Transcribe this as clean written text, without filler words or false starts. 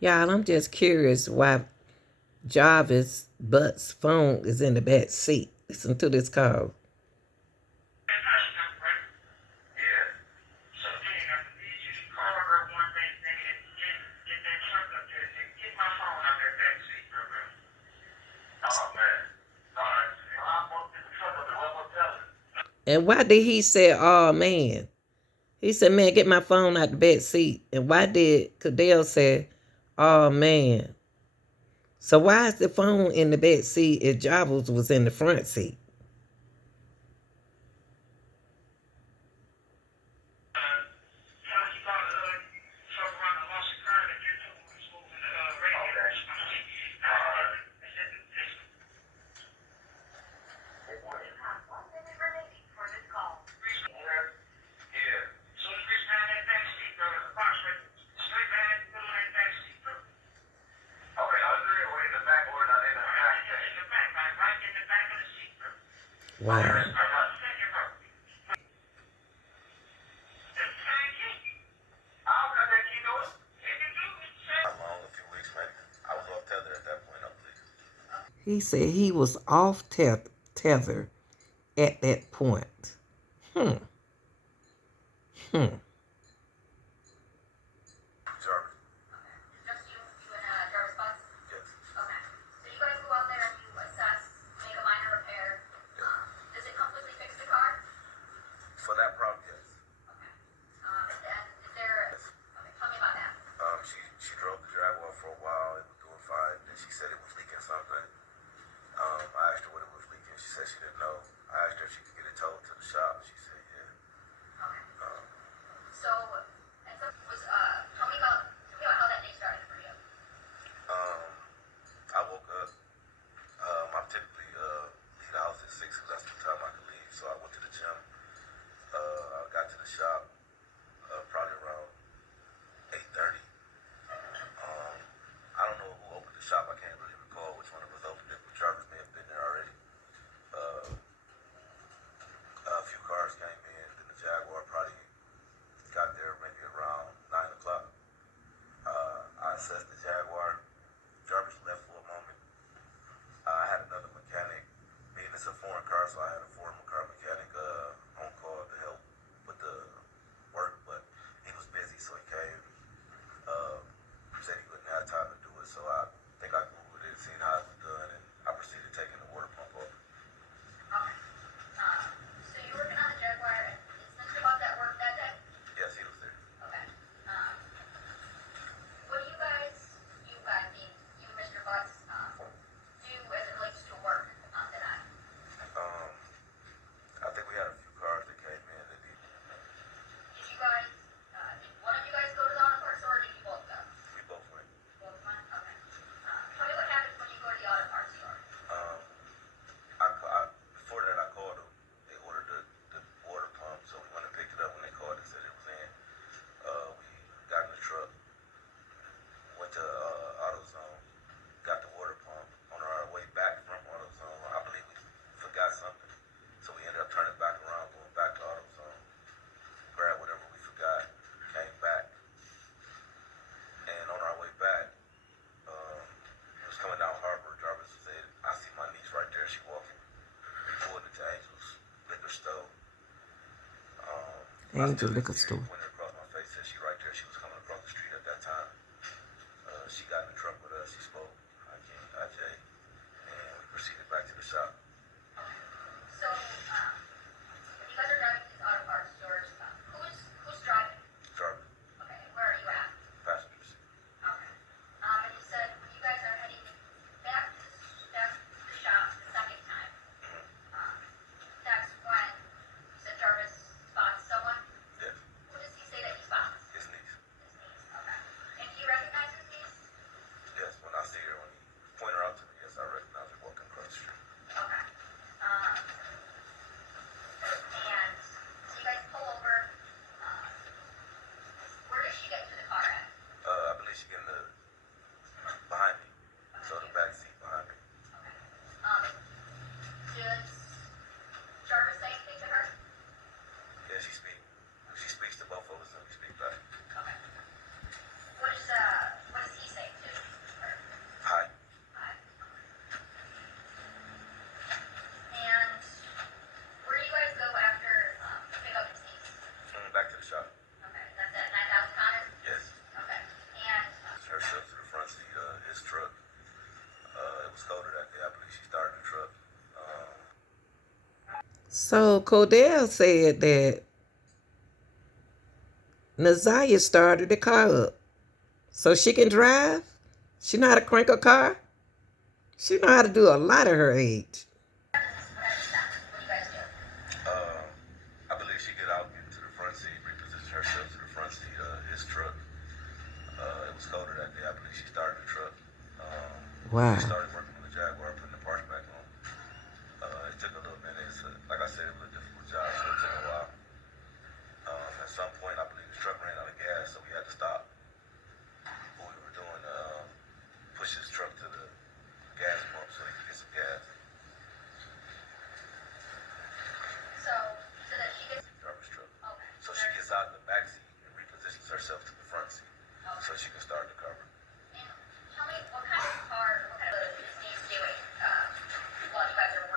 Y'all, I'm just curious why Jarvis' Butt's phone is in the back seat. Listen to this call. And why did he say, oh man? He said, man, get my phone out the back seat. And why did Cadell say, oh man? So why is the phone in the back seat if Jarvis was in the front seat? Wow. He said he was off tether at that point. Hmm. Hmm. Angel Liquor Store. So Cordell said that Naziah started the car up. So she can drive? She know how to crank a car? She know how to do a lot at her age. I believe she got out into the front seat, repositioned herself to the front seat of his truck. It was colder that day. I believe she started the truck. Wow. She started